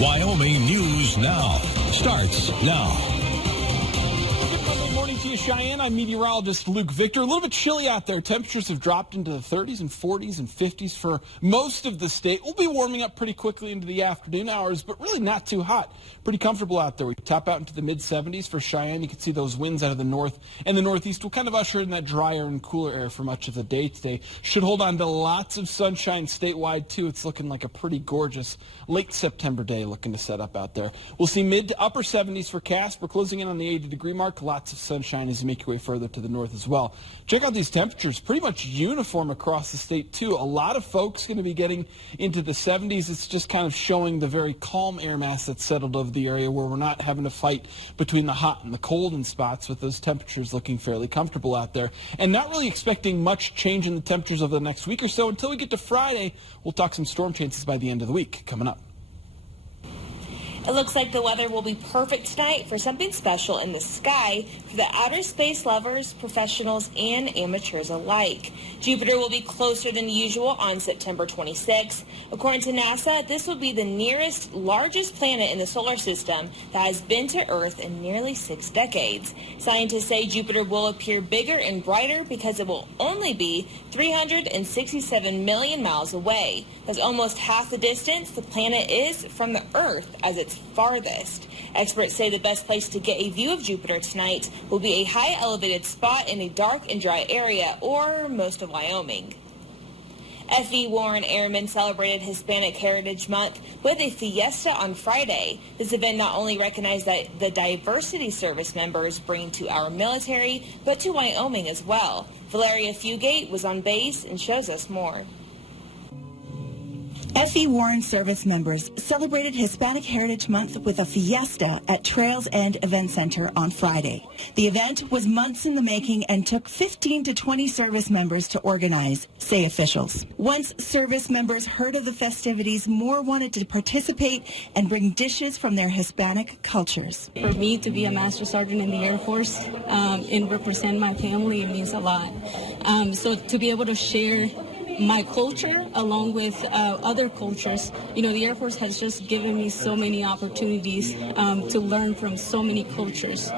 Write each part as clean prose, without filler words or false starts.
Wyoming News Now starts now. Good morning to you, Cheyenne. I'm meteorologist Luke Victor. A little bit chilly out there. Temperatures have dropped into the 30s and 40s and 50s for most of the state. We'll be warming up pretty quickly into the afternoon hours, but really not too hot. Pretty comfortable out there. We tap out into the mid-70s for Cheyenne. You can see those winds out of the north and the northeast will kind of usher in that drier and cooler air for much of the day today. Should hold on to lots of sunshine statewide, too. It's looking like a pretty gorgeous late September day looking to set up out there. We'll see mid to upper 70s for Casper, closing in on the 80-degree mark. Lots of sunshine as you make your way further to the north as well. Check out these temperatures, pretty much uniform across the state, too. A lot of folks going to be getting into the 70s. It's just kind of showing the very calm air mass that's settled over the area where we're not having to fight between the hot and the cold in spots, with those temperatures looking fairly comfortable out there. And not really expecting much change in the temperatures over the next week or so until we get to Friday. We'll talk some storm chances by the end of the week coming up. It looks like the weather will be perfect tonight for something special in the sky for the outer space lovers, professionals, and amateurs alike. Jupiter will be closer than usual on September 26th. According to NASA, this will be the nearest, largest planet in the solar system that has been to Earth in nearly 6 decades. Scientists say Jupiter will appear bigger and brighter because it will only be 367 million miles away. That's almost half the distance the planet is from the Earth as its farthest. Experts say the best place to get a view of Jupiter tonight will be a high elevated spot in a dark and dry area, or most of Wyoming. F.E. Warren Airmen celebrated Hispanic Heritage Month with a fiesta on Friday. This event not only recognized that the diversity service members bring to our military, but to Wyoming as well. Valeria Fugate was on base and shows us more. F.E. Warren service members celebrated Hispanic Heritage Month with a fiesta at Trails End Event Center on Friday. The event was months in the making and took 15 to 20 service members to organize, say officials. Once service members heard of the festivities, more wanted to participate and bring dishes from their Hispanic cultures. For me to be a Master Sergeant in the Air Force and represent my family, it means a lot. So to be able to share my culture along with other cultures. You know, the Air Force has just given me so many opportunities to learn from so many cultures.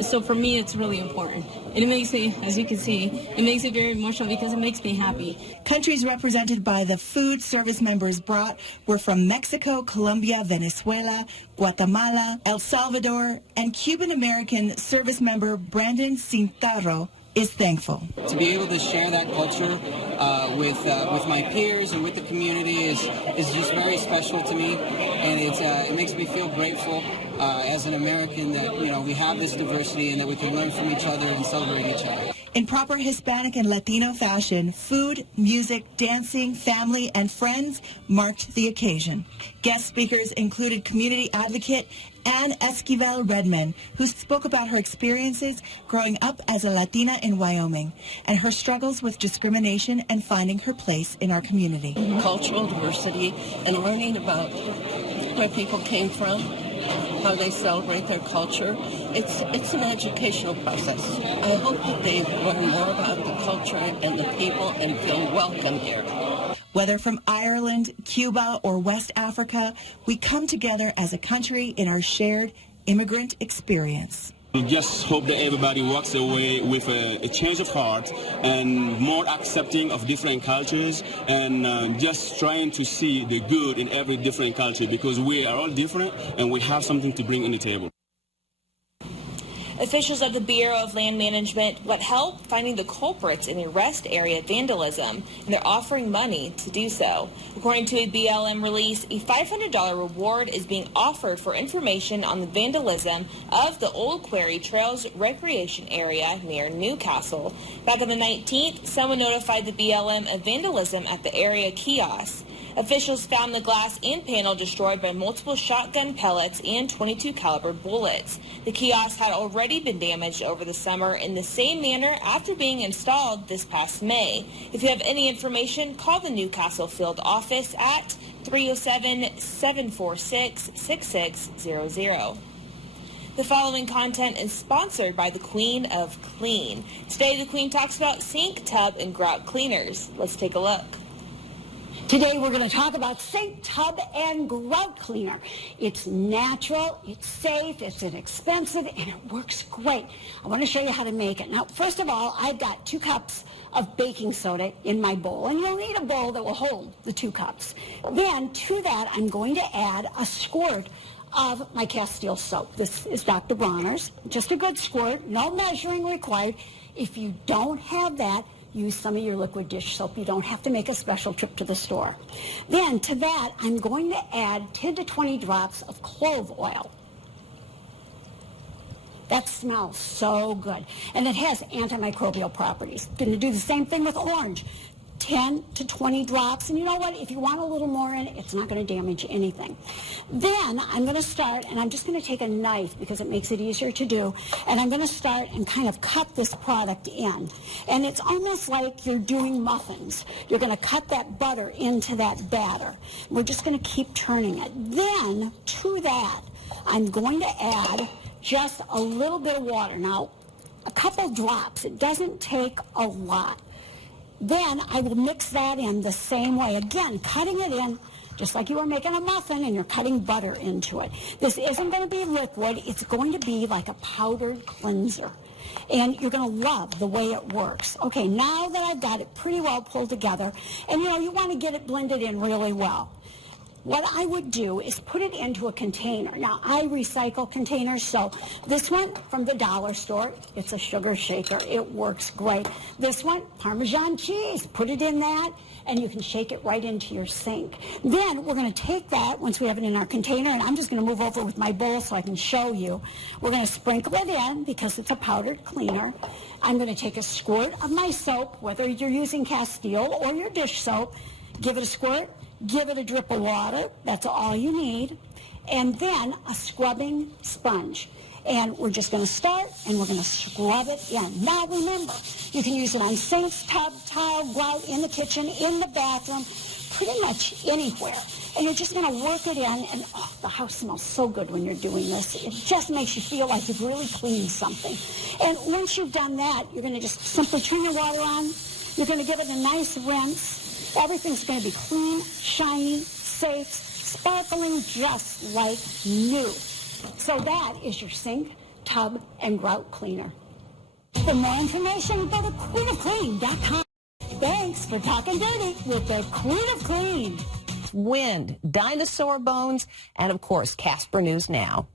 So for me, it's really important. And it makes me, as you can see, it makes me very emotional because it makes me happy. Countries represented by the food service members brought were from Mexico, Colombia, Venezuela, Guatemala, El Salvador, and Cuban-American service member Brandon Cintarro is thankful. To be able to share that culture with my peers and with the community is just very special to me, and it makes me feel grateful as an American that, you know, we have this diversity and that we can learn from each other and celebrate each other. In proper Hispanic and Latino fashion, food, music, dancing, family, and friends marked the occasion. Guest speakers included community advocate Ann Esquivel Redman, who spoke about her experiences growing up as a Latina in Wyoming and her struggles with discrimination and finding her place in our community. Cultural diversity and learning about where people came from, how they celebrate their culture. It's an educational process. I hope that they learn more about the culture and the people and feel welcome here. Whether from Ireland, Cuba, or West Africa, we come together as a country in our shared immigrant experience. We just hope that everybody walks away with a change of heart and more accepting of different cultures, and just trying to see the good in every different culture, because we are all different and we have something to bring on the table. Officials of the Bureau of Land Management want help finding the culprits in the rest area vandalism, and they're offering money to do so. According to a BLM release, a $500 reward is being offered for information on the vandalism of the Old Quarry Trails recreation area near Newcastle. Back on the 19th, someone notified the BLM of vandalism at the area kiosk. Officials found the glass and panel destroyed by multiple shotgun pellets and .22 caliber bullets. The kiosk had already been damaged over the summer in the same manner after being installed this past May. If you have any information, call the Newcastle Field office at 307-746-6600. The following content is sponsored by the Queen of Clean. Today, the Queen talks about sink, tub, and grout cleaners. Let's take a look. Today we're going to talk about sink, tub, and grout cleaner. It's natural, it's safe, it's inexpensive, and it works great. I want to show you how to make it. Now, first of all, I've got 2 cups of baking soda in my bowl, and you'll need a bowl that will hold the 2 cups. Then, to that, I'm going to add a squirt of my Castile soap. This is Dr. Bronner's. Just a good squirt, no measuring required. If you don't have that, use some of your liquid dish soap. You don't have to make a special trip to the store. Then to that, I'm going to add 10 to 20 drops of clove oil. That smells so good. And it has antimicrobial properties. Going to do the same thing with orange. 10 to 20 drops. And you know what? If you want a little more in it, it's not going to damage anything. Then I'm going to start, and I'm just going to take a knife because it makes it easier to do, and I'm going to start and kind of cut this product in. And it's almost like you're doing muffins. You're going to cut that butter into that batter. We're just going to keep turning it. Then, to that, I'm going to add just a little bit of water. Now, a couple drops. It doesn't take a lot. Then I will mix that in the same way. Again, cutting it in just like you were making a muffin and you're cutting butter into it. This isn't going to be liquid. It's going to be like a powdered cleanser. And you're going to love the way it works. Okay, now that I've got it pretty well pulled together, and you want to get it blended in really well. What I would do is put it into a container. Now, I recycle containers, so this one from the dollar store, it's a sugar shaker. It works great. This one, Parmesan cheese, put it in that, and you can shake it right into your sink. Then we're going to take that, once we have it in our container, and I'm just going to move over with my bowl so I can show you. We're going to sprinkle it in because it's a powdered cleaner. I'm going to take a squirt of my soap, whether you're using Castile or your dish soap, give it a squirt. Give it a drip of water. That's all you need. And then a scrubbing sponge. And we're just going to start, and we're going to scrub it in. Now, remember, you can use it on sinks, tub, tile, grout, in the kitchen, in the bathroom, pretty much anywhere. And you're just going to work it in, and the house smells so good when you're doing this. It just makes you feel like you've really cleaned something. And once you've done that, you're going to just simply turn your water on. You're going to give it a nice rinse. Everything's going to be clean, shiny, safe, sparkling, just like new. So that is your sink, tub, and grout cleaner. For more information, go to queenofclean.com. Thanks for talking dirty with the Queen of Clean. Wind, dinosaur bones, and of course, Casper News Now.